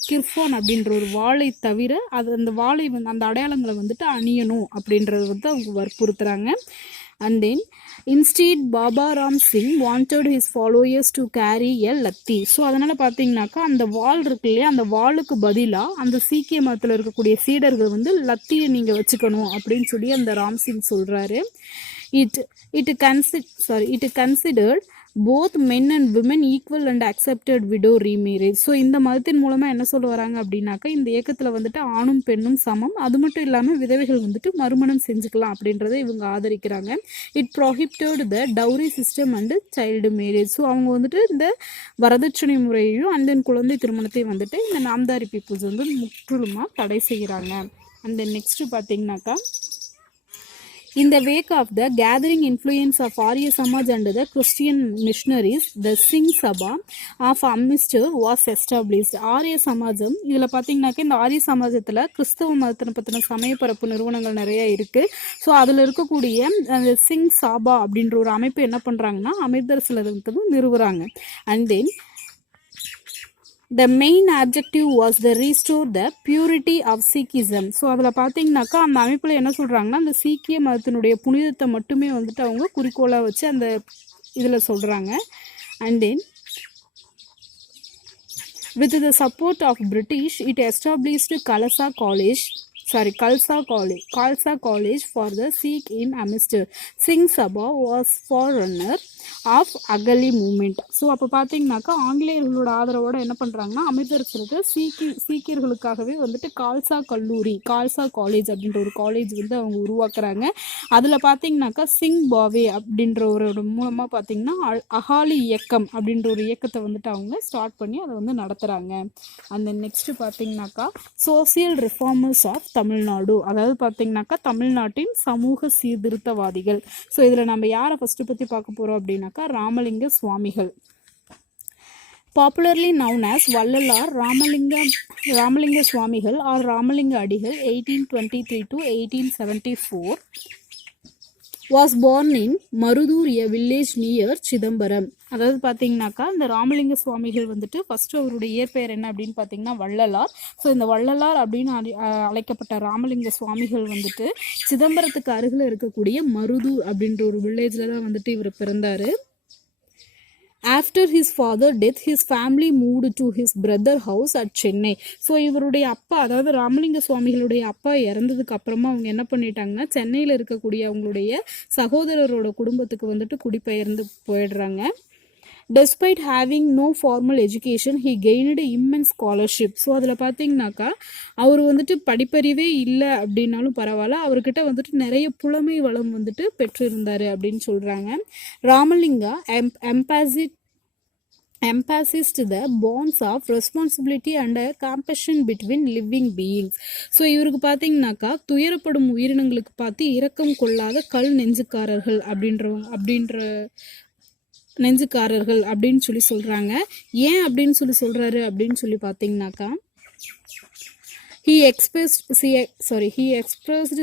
கிர்பான் அப்படின்ற ஒரு வாளை தவிர அந்த வாளை வந்து அந்த அடையாளங்களை வந்துட்டு அணியணும் அப்படின்றது வந்து அவங்க வற்புறுத்துறாங்க. And then instead Baba Ram Singh wanted his followers to carry a lathi. So அதனால் பார்த்தீங்கன்னாக்கா அந்த வாள் இருக்கு இல்லையா, அந்த வாளுக்கு பதிலாக அந்த சீக்கிய மதத்தில் இருக்கக்கூடிய சீடர்கள் வந்து லத்தியை நீங்கள் வச்சுக்கணும் அப்படின்னு சொல்லி அந்த ராம் சிங் சொல்கிறாரு. It considered both men and women equal and accepted widow remarriage. So இந்த மதத்தின் மூலமாக என்ன சொல்ல வராங்க அப்படின்னாக்கா, இந்த இயக்கத்தில் வந்துட்டு ஆணும் பெண்ணும் சமம், அது மட்டும் இல்லாமல் விதவைகள் வந்துட்டு மறுமணம் செஞ்சுக்கலாம் அப்படின்றத இவங்க ஆதரிக்கிறாங்க. It prohibited the dowry system and child marriage. So அவங்க வந்துட்டு இந்த வரதட்சணை முறையையும் அண்ட் தென் குழந்தை திருமணத்தையும் வந்துட்டு இந்த நாம்தாரி பீப்புள்ஸ் வந்து முற்றிலுமாக தடை செய்கிறாங்க. அண்ட் தென் நெக்ஸ்ட் பார்த்தீங்கன்னாக்கா, in the wake of the gathering influence of Arya Samaj and the Christian missionaries, the Singh Sabha of Amritsar was established. ஆரிய சமாஜம், இதில் பார்த்தீங்கன்னாக்கா இந்த ஆரிய சமாஜத்தில் கிறிஸ்தவ மதத்தினை பற்றின சமயப்பரப்பு நிறுவனங்கள் நிறைய இருக்குது. ஸோ அதில் இருக்கக்கூடிய அந்த சிங் சாபா அப்படின்ற ஒரு அமைப்பு என்ன பண்ணுறாங்கன்னா அமிர்தசரஸில் வந்து நிறுவுறாங்க. And then the main objective was the restore the purity of Sikhism. So அதில் பார்த்தீங்கன்னாக்கா அந்த அமைப்பில் என்ன சொல்கிறாங்கன்னா, அந்த சீக்கிய மதத்தினுடைய புனிதத்தை மட்டுமே வந்துட்டு அவங்க குறிக்கோளாக வச்சு அந்த இதில் சொல்கிறாங்க. And then with the support of British, it established Khalsa College for the Sikh in Amritsar. Singh Sabha was forerunner of Akali movement. So அப்போ பார்த்தீங்கன்னாக்கா ஆங்கிலேயர்களோட ஆதரவோடு என்ன பண்ணுறாங்கன்னா அமிர்தசரஸில் சீக்கியர்களுக்காகவே வந்துட்டு கால்சா காலேஜ் அப்படின்ற ஒரு காலேஜ் வந்து அவங்க உருவாக்குறாங்க. அதில் பார்த்தீங்கன்னாக்கா சிங் பாவே அப்படின்றவரோட மூலமாக பார்த்தீங்கன்னா அகாலி இயக்கம் அப்படின்ற ஒரு இயக்கத்தை வந்துட்டு அவங்க ஸ்டார்ட் பண்ணி அதை வந்து நடத்துகிறாங்க. அந்த நெக்ஸ்ட்டு பார்த்தீங்கன்னாக்கா சோசியல் ரிஃபார்மர்ஸ் ஆஃப் தமிழ்நாடு, அதாவது பார்த்தீங்கன்னாக்கா தமிழ்நாட்டின் சமூக சீர்திருத்தவாதிகள். ஸோ இதில் நம்ம யாரை ஃபஸ்ட்டு பற்றி பார்க்க போகிறோம் அப்படின்னாக்கா ராமலிங்க சுவாமிகள், popularly noun as Vallalar Ramalinga சுவாமிகள் ஆர் ராமலிங்க அடிகள் 1823 to 1874 was born in Maruthur, a village near Chidambaram. அதாவது பார்த்தீங்கன்னாக்கா இந்த ராமலிங்க சுவாமிகள் வந்துட்டு ஃபர்ஸ்ட் அவருடைய இயற்பெயர் என்ன அப்படின்னு பார்த்தீங்கன்னா வள்ளலார். ஸோ இந்த வள்ளலார் அப்படின்னு அழைக்கப்பட்ட ராமலிங்க சுவாமிகள் வந்துட்டு சிதம்பரத்துக்கு அருகில் இருக்கக்கூடிய மருதூர் அப்படின்ற ஒரு வில்லேஜில் தான் வந்துட்டு இவர் பிறந்தார். After his father death, his family moved to his brother house at Chennai. So இவருடைய அப்பா, அதாவது ராமலிங்க சுவாமிகளுடைய அப்பா இறந்ததுக்கு அப்புறமா அவங்க என்ன பண்ணிட்டாங்கன்னா சென்னையில் இருக்கக்கூடிய அவங்களுடைய சகோதரரோட குடும்பத்துக்கு வந்துட்டு குடிபெயர்ந்து போயிடுறாங்க. Despite having no formal education, he gained immense scholarship. So அதில் பார்த்தீங்கன்னாக்கா அவர் வந்துட்டு படிப்பறிவே இல்லை அப்படின்னாலும் பரவாயில்ல, அவர்கிட்ட வந்துட்டு நிறைய புலமை வளம் வந்துட்டு பெற்றிருந்தார் அப்படின்னு சொல்கிறாங்க. Ramalinga emphasized the bonds of responsibility and compassion between living beings. So இவருக்கு பார்த்தீங்கன்னாக்கா துயரப்படும் உயிரினங்களுக்கு பார்த்து இரக்கம் கொள்ளாத கல் நெஞ்சுக்காரர்கள் அப்படின்னு சொல்லி சொல்கிறாங்க. ஏன் அப்படின்னு சொல்லி சொல்கிறாரு அப்படின்னு சொல்லி பார்த்தீங்கன்னாக்கா He expressed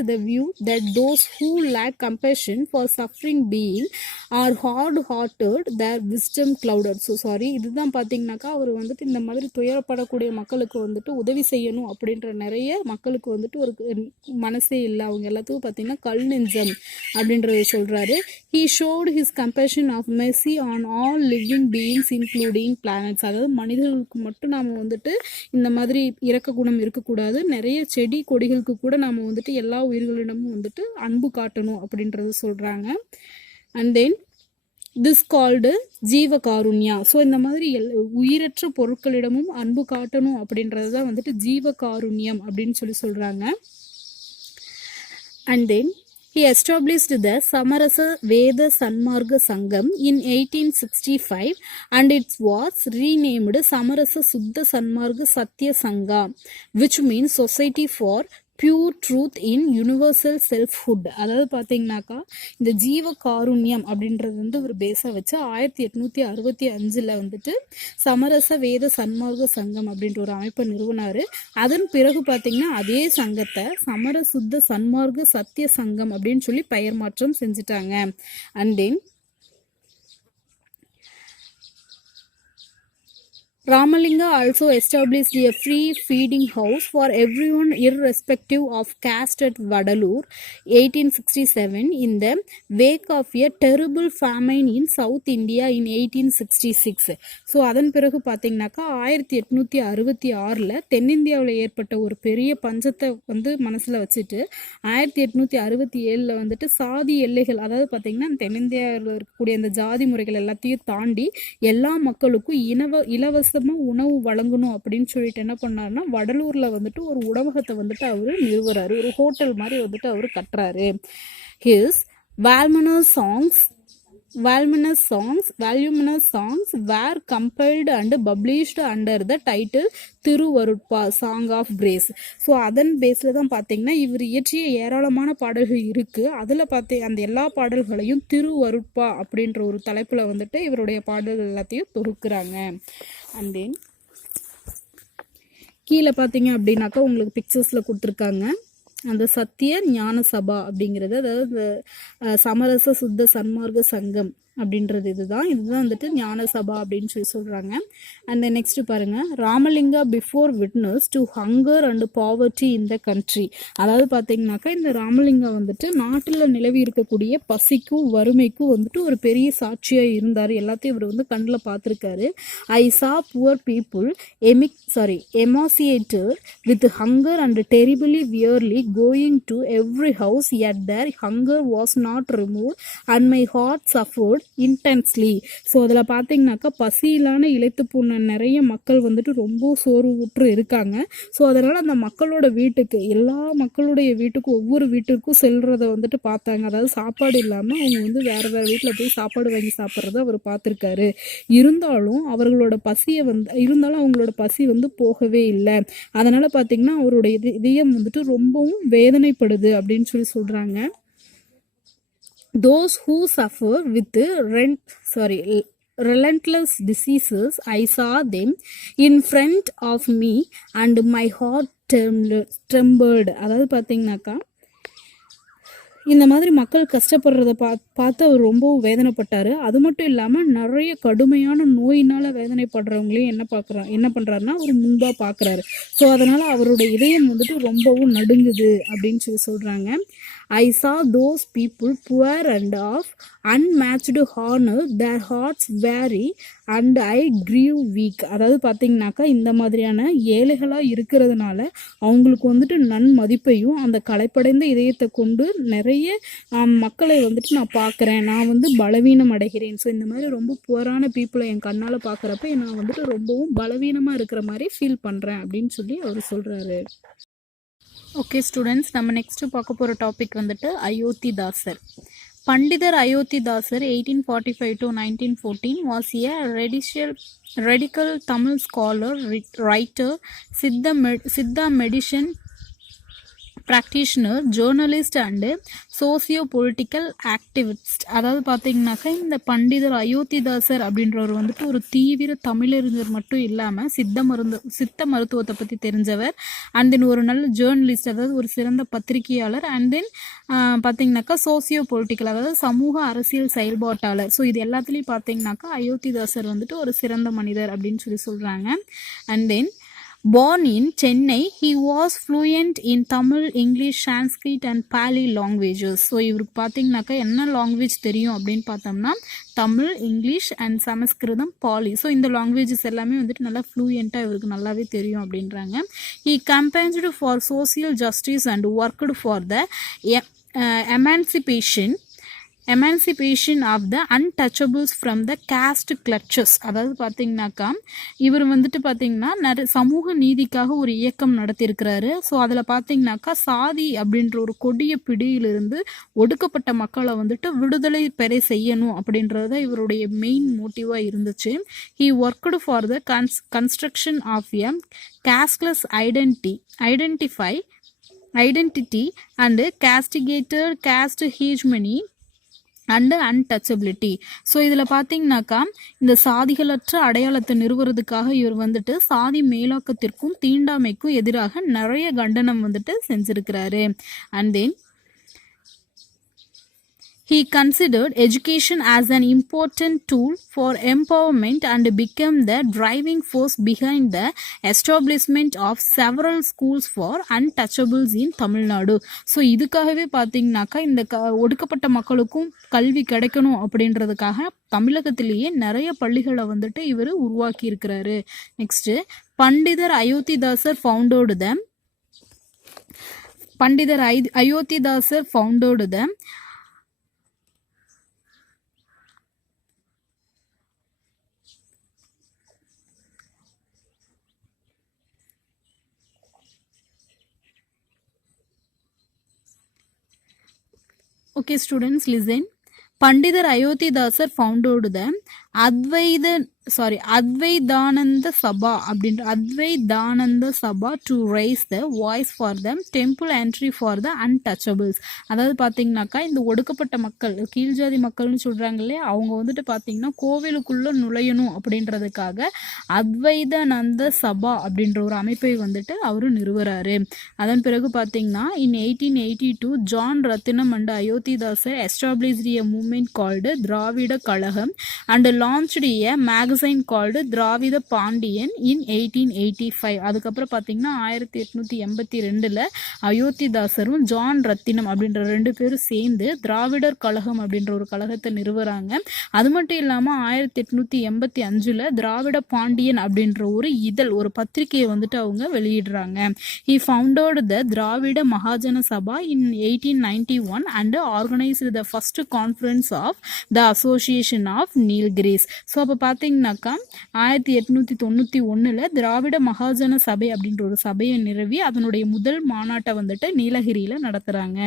the view that those who lack compassion for suffering being are hard-hearted, their wisdom clouded. இதுதான் பார்த்தீங்கன்னாக்கா அவர் வந்துட்டு இந்த மாதிரி துயரப்படக்கூடிய மக்களுக்கு வந்துட்டு உதவி செய்யணும் அப்படின்ற நிறைய மக்களுக்கு வந்துட்டு ஒரு மனசே இல்லை, அவங்க எல்லாத்துக்கும் பார்த்தீங்கன்னா கல் நெஞ்சம் அப்படின்றத சொல்றாரு. He showed his compassion of mercy on all living beings including planets. அதாவது மனிதர்களுக்கு மட்டும் நாம வந்துட்டு இந்த மாதிரி இரக்க குணம் இருக்கக்கூடாது, நிறைய செடி கொடிகளுக்கு கூட நாம வந்துட்டு எல்லா உயிர்களிடமும் வந்துட்டு அன்பு காட்டணும் அப்படின்றத சொல்றாங்க. And then this called Jeevakarunya. So இந்த மாதிரி உயிரற்ற பொருட்களிடமும் அன்பு காட்டணும் அப்படின்றது தான் வந்துட்டு ஜீவகாருண்யம் அப்படின்னு சொல்றாங்க. And then he established the Samarasa Veda Sanmarga Sangam in 1865 and it was renamed Samarasa Suddha Sanmarga Satya Sangha, which means Society for pure truth in universal செல்ஃப்ஹுட். அதாவது பார்த்தீங்கன்னாக்கா இந்த ஜீவ காருண்யம் அப்படின்றது வந்து ஒரு பேஸாக வச்சு 1865 வந்துட்டு சமரச வேத சன்மார்க்க சங்கம் அப்படின்ற ஒரு அமைப்பை நிறுவனார். அதன் பிறகு பார்த்தீங்கன்னா அதே சங்கத்தை சமரசுத்த சன்மார்க்க சத்திய சங்கம் அப்படின்னு சொல்லி பெயர் மாற்றம் செஞ்சுட்டாங்க. And then Ramalinga also established a free feeding house for everyone irrespective of caste at Vadalur 1867 in the wake of a terrible famine in South India in 1866. So அதன் பிறகு பார்த்தீங்கன்னாக்கா 1866 தென்னிந்தியாவில் ஏற்பட்ட ஒரு பெரிய பஞ்சத்தை வந்து மனசில் வச்சுட்டு 1867 வந்துட்டு சாதி எல்லைகள், அதாவது பார்த்தீங்கன்னா தென்னிந்தியாவில் இருக்கக்கூடிய இந்த ஜாதி முறைகள் எல்லாத்தையும் தாண்டி எல்லா மக்களுக்கும் இலவச உணவு வழங்கணும் அப்படின்னு சொல்லிட்டு என்ன பண்ணாருன்னா வடலூர்ல வந்துட்டு ஒரு உணவகத்தை வந்துட்டு அவரு நிறுவுறாரு, ஒரு ஹோட்டல் மாதிரி வந்துட்டு அவரு கட்டுறாரு. His voluminous songs were compiled and published under the title Thiruvarutpa song of grace. So அதன் பேஸில் தான் பார்த்தீங்கன்னா இவர் இயற்றிய ஏராளமான பாடல்கள் இருக்குது. அதில் அந்த எல்லா பாடல்களையும் திருவருட்பா அப்படின்ற ஒரு தலைப்பில் வந்துட்டு இவருடைய பாடல்கள் எல்லாத்தையும் தொகுக்கிறாங்க. அண்ட் தென் கீழே பார்த்தீங்க அப்படின்னாக்கா உங்களுக்கு பிக்சர்ஸில் கொடுத்துருக்காங்க அந்த சத்திய ஞான சபா அப்படிங்கிறது, அதாவது சமரச சுத்த சன்மார்க்க சங்கம் அப்படின்றது இதுதான் வந்துட்டு ஞான சபா அப்படின்னு சொல்லி சொல்றாங்க. அண்ட் நெக்ஸ்ட் பாருங்க, Ramalinga before witness to hunger and poverty in the country. அதாவது பார்த்தீங்கன்னாக்கா இந்த ராமலிங்கா வந்துட்டு நாட்டில் நிலவி இருக்கக்கூடிய பசிக்கும் வறுமைக்கும் வந்துட்டு ஒரு பெரிய சாட்சியா இருந்தார். எல்லாத்தையும் இவர் வந்து கண்ணில் பார்த்துருக்காரு. ஐ சா poor people emaciated with hunger and terribly wearily going to every house, yet their hunger was not removed and my heart suffered intensely. So அதில் பார்த்தீங்கன்னாக்கா பசியிலான இழைத்து போன நிறைய மக்கள் வந்துட்டு ரொம்ப சோர்வுற்று இருக்காங்க. ஸோ அதனால அந்த மக்களோட வீட்டுக்கு, எல்லா மக்களுடைய வீட்டுக்கும், ஒவ்வொரு வீட்டுக்கும் செல்றதை வந்துட்டு பார்த்தாங்க. அதாவது சாப்பாடு இல்லாமல் அவங்க வந்து வேற வேற வீட்டில் போய் சாப்பாடு வாங்கி சாப்பிட்றத அவர் பார்த்துருக்காரு. இருந்தாலும் அவங்களோட பசி வந்து போகவே இல்லை. அதனால பார்த்தீங்கன்னா அவருடைய இதயம் வந்துட்டு ரொம்பவும் வேதனைப்படுது அப்படின்னு சொல்லி சொல்றாங்க. Those who suffer with relentless diseases, I saw them in front of me and my heart trembled. அதாவது பார்த்தீங்கன்னாக்கா இந்த மாதிரி மக்கள் கஷ்டப்படுறத பார்த்து அவர் ரொம்பவும் வேதனைப்பட்டாரு. அது மட்டும் இல்லாமல் நிறைய கடுமையான நோயினால வேதனைப்படுறவங்களையும் என்ன பண்றாருன்னா அவர் முன்பா பார்க்குறாரு. ஸோ அதனால அவருடைய இதயம் வந்துட்டு ரொம்பவும் நடுங்குது அப்படின்னு சொல்லி சொல்றாங்க. I saw those people poor and of unmatched honor, their hearts weary and I grew weak. அதாவது பார்த்தீங்கன்னாக்கா இந்த மாதிரியான ஏழைகளாக இருக்கிறதுனால அவங்களுக்கு வந்துட்டு நன்மதிப்பையும் அந்த களைப்படைந்த இதயத்தை கொண்டு நிறைய மக்களை வந்துட்டு நான் பார்க்குறேன், நான் வந்து பலவீனம் அடைகிறேன். ஸோ இந்த மாதிரி ரொம்ப புவரான பீப்புளை என் கண்ணால் பார்க்குறப்ப நான் வந்துட்டு ரொம்பவும் பலவீனமாக இருக்கிற மாதிரி ஃபீல் பண்ணுறேன் அப்படின்னு சொல்லி அவர் சொல்கிறாரு. ஓகே ஸ்டூடெண்ட்ஸ், நம்ம நெக்ஸ்ட் பார்க்க போகிற டாபிக் வந்துட்டு அயோத்திதாசர். பண்டிதர் Iyothee Thass 1845 to 1914 was a radical Tamil scholar, writer, Siddha medicine practitioner, journalist and socio political activist. அதாவது பார்த்தீங்கன்னாக்கா இந்த பண்டிதர் அயோத்திதாசர் அப்படின்றவர் வந்துட்டு ஒரு தீவிர தமிழறிஞர் மட்டும் இல்லாமல் சித்த மருத்துவத்தை பற்றி தெரிஞ்சவர். அண்ட் தென் ஒரு நல்ல ஜேர்னலிஸ்ட், அதாவது ஒரு சிறந்த பத்திரிகையாளர். அண்ட் தென் பார்த்தீங்கன்னாக்கா சோசியோ பொலிட்டிக்கல், அதாவது சமூக அரசியல் செயல்பாட்டாளர். ஸோ இது எல்லாத்துலேயும் பார்த்தீங்கன்னாக்கா அயோத்திதாசர் வந்துட்டு ஒரு சிறந்த மனிதர் அப்படின்னு சொல்கிறாங்க. And then born in Chennai, he was fluent in Tamil, English, Sanskrit and Pali languages. So இவருக்கு பார்த்தீங்கன்னாக்கா என்ன லாங்குவேஜ் தெரியும் அப்படின்னு பார்த்தோம்னா Tamil, English and Sanskrit, Pali. So இந்த லாங்குவேஜஸ் எல்லாமே வந்துட்டு நல்லா ஃப்ளூயண்ட்டாக இவருக்கு நல்லாவே தெரியும் அப்படின்றாங்க. he campaigned for social justice and worked for the emancipation of the untouchables from the caste clutches. அதாவது பார்த்தீங்கன்னாக்கா இவர் வந்துட்டு பார்த்தீங்கன்னா சமூக நீதிக்காக ஒரு இயக்கம் நடத்தியிருக்கிறாரு. ஸோ அதில் பார்த்தீங்கன்னாக்கா சாதி அப்படின்ற ஒரு கொடிய பிடியிலிருந்து ஒடுக்கப்பட்ட மக்களை வந்துட்டு விடுதலை பெற செய்யணும் அப்படின்றது இவருடைய மெயின் மோட்டிவாக இருந்துச்சு. he worked for the construction of a casteless identity and castigated caste hegemony and untouchability. So இதில் பார்த்தீங்கன்னாக்கா இந்த சாதிகளற்ற அடையாளத்தை நிறுவுறதுக்காக இவர் வந்துட்டு சாதி மேலாக்கத்திற்கும் தீண்டாமைக்கும் எதிராக நிறைய கண்டனம் வந்துட்டு செஞ்சிருக்கிறாரு. And then he considered education as an important tool for empowerment and became the driving force behind the establishment of several schools for untouchables in Tamil Nadu. So இதுக்காகவே பார்த்தீங்கன்னாக்கா இந்த ஒடுக்கப்பட்ட மக்களுக்கும் கல்வி கிடைக்கணும் அப்படின்றதுக்காக தமிழகத்திலேயே நிறைய பள்ளிகளை வந்துட்டு இவர் உருவாக்கி இருக்கிறாரு. நெக்ஸ்ட், பண்டிதர் அயோத்திதாசர் ஃபவுண்டோடு த Okay students, listen. Pandidar Ayothidasar founded the Advaidananda Sabha to raise the voice for them, temple entry for the untouchables. அதாவது பார்த்தீங்கன்னாக்கா இந்த ஒடுக்கப்பட்ட மக்கள், கீழ்ஜாதி மக்கள்னு சொல்கிறாங்க இல்லையா, அவங்க வந்துட்டு பார்த்தீங்கன்னா கோவிலுக்குள்ளே நுழையணும் அப்படின்றதுக்காக அத்வைதானந்த சபா அப்படின்ற ஒரு அமைப்பை வந்துட்டு அவரு நிறுவுறாரு. அதன் பிறகு பார்த்தீங்கன்னா in 1882 John Rathinam and Ayothidasar established a movement called Dravida Kazhagam and launched a magazine called Dravida Pandiyan in 1885. அதுக்கப்புறம் பார்த்தீங்கன்னா 1882 அயோத்திதாசரும் ஜான் ரத்தினம் அப்படின்ற 2 பேரும் சேர்ந்து திராவிடர் கழகம் அப்படின்ற ஒரு கழகத்தை நிறுவுறாங்க. அது மட்டும் இல்லாமல் 1885 திராவிட பாண்டியன் அப்படின்ற ஒரு இதழ், ஒரு பத்திரிகையை வந்துட்டு அவங்க வெளியிடுறாங்க. he founded the Dravida Mahajana Sabha in 1891 and organized the first conference of the association of Nilgiris. So அப்போ பார்த்தீங்கன்னாக்கா 1891 திராவிட மகாஜன சபை அப்படின்ற ஒரு சபையை நிறுவி அதனுடைய முதல் மாநாட்டை வந்துட்டு நீலகிரியில நடத்துறாங்க.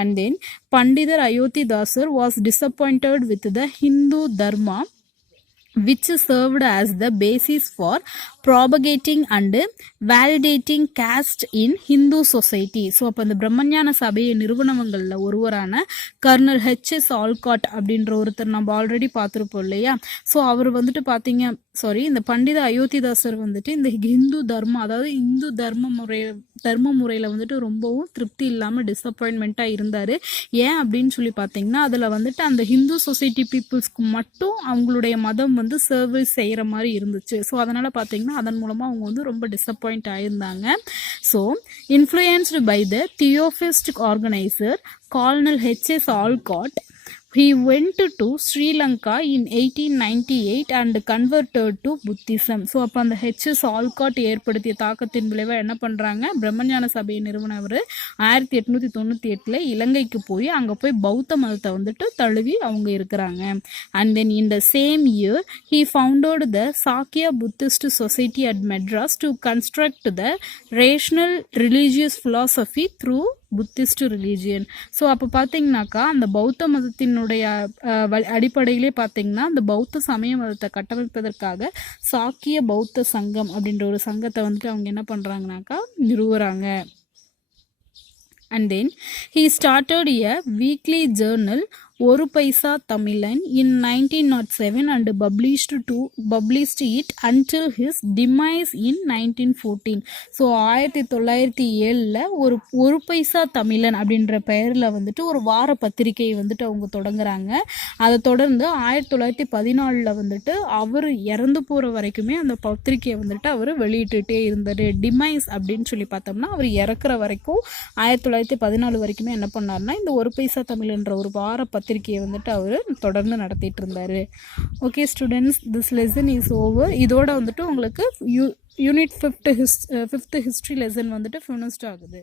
அண்ட் தென் பண்டிதர் Iyothee Thass was disappointed with the Hindu Dharma which served as the basis for propagating and validating caste in Hindu society. So அப்போ இந்த பிரம்மஞான சபையை நிறுவனங்களில் ஒருவரான கர்னல் H.S. ஆல்காட் அப்படின்ற ஒருத்தர் நம்ம ஆல்ரெடி பார்த்துருப்போம் இல்லையா. ஸோ அவர் வந்துட்டு இந்த பண்டித அயோத்திதாசர் வந்துட்டு இந்த ஹிந்து தர்மம், அதாவது இந்து தர்ம முறையில் வந்துட்டு ரொம்பவும் திருப்தி இல்லாமல் டிசப்பாயின்மெண்ட்டாக இருந்தார். ஏன் அப்படின்னு சொல்லி பார்த்தீங்கன்னா அதில் வந்துட்டு அந்த ஹிந்து சொசைட்டி பீப்புள்ஸ்க்கு மட்டும் அவங்களுடைய மதம் வந்து சர்வீஸ் செய்கிற மாதிரி இருந்துச்சு. ஸோ அதனால் பார்த்தீங்கன்னா அதன் மூலமாக அவங்க வந்து ரொம்ப டிசப்பாயிண்ட் ஆயிருந்தாங்க. So influenced by the theosophist organiser Colonel H.S. Alcott, he went to Sri Lanka in 1898 and converted to Buddhism. So அப்போ அந்த H.S. ஆல்காட் ஏற்படுத்திய தாக்கத்தின் விளைவாக என்ன பண்ணுறாங்க, பிரம்மஞான சபையை நிறுவனவர் 1898 இலங்கைக்கு போய் அங்கே போய் பௌத்த மதத்தை வந்துட்டு தழுவி அவங்க இருக்கிறாங்க. And then in the same year he founded the Sakya Buddhist Society at Madras to construct the rational religious philosophy through Buddhist religion. So அப்போ பார்த்தீங்கன்னாக்கா அந்த பௌத்த மதத்தினுடைய அடிப்படையிலே பார்த்தீங்கன்னா அந்த பௌத்த சமய மதத்தை கட்டமைப்பதற்காக சாக்கிய பௌத்த சங்கம் அப்படின்ற ஒரு சங்கத்தை வந்துட்டு அவங்க என்ன பண்ணுறாங்கனாக்கா நிறுவுறாங்க. and then he started a weekly journal ஒரு பைசா தமிழன் in 1907 and published it until his demise in 1914. So 1907 ஒரு பைசா தமிழன் அப்படின்ற பெயரில் வந்துட்டு ஒரு வார பத்திரிகை வந்துட்டு அவங்க தொடங்குறாங்க. அதை தொடர்ந்து 1914 வந்துட்டு அவர் இறந்து போகிற வரைக்குமே அந்த பத்திரிகையை வந்துட்டு அவர் வெளியிட்டுட்டே இருந்தார். டிமைஸ் அப்படின்னு சொல்லி பார்த்தோம்னா அவர் இறக்குற வரைக்கும் 1914 வரைக்குமே என்ன பண்ணார்னா இந்த ஒரு பைசா தமிழ்ன்ற ஒரு வார பத்திரிகையை வந்துட்டு அவர் தொடர்ந்து நடத்திட்டு இருந்தார். Okay students, this lesson is over. இதோட வந்துட்டு உங்களுக்கு யூனிட் 5th ஹிஸ்ட்ரி லெசன் வந்துட்டு ஃபினிஷ்ட் ஆகுது.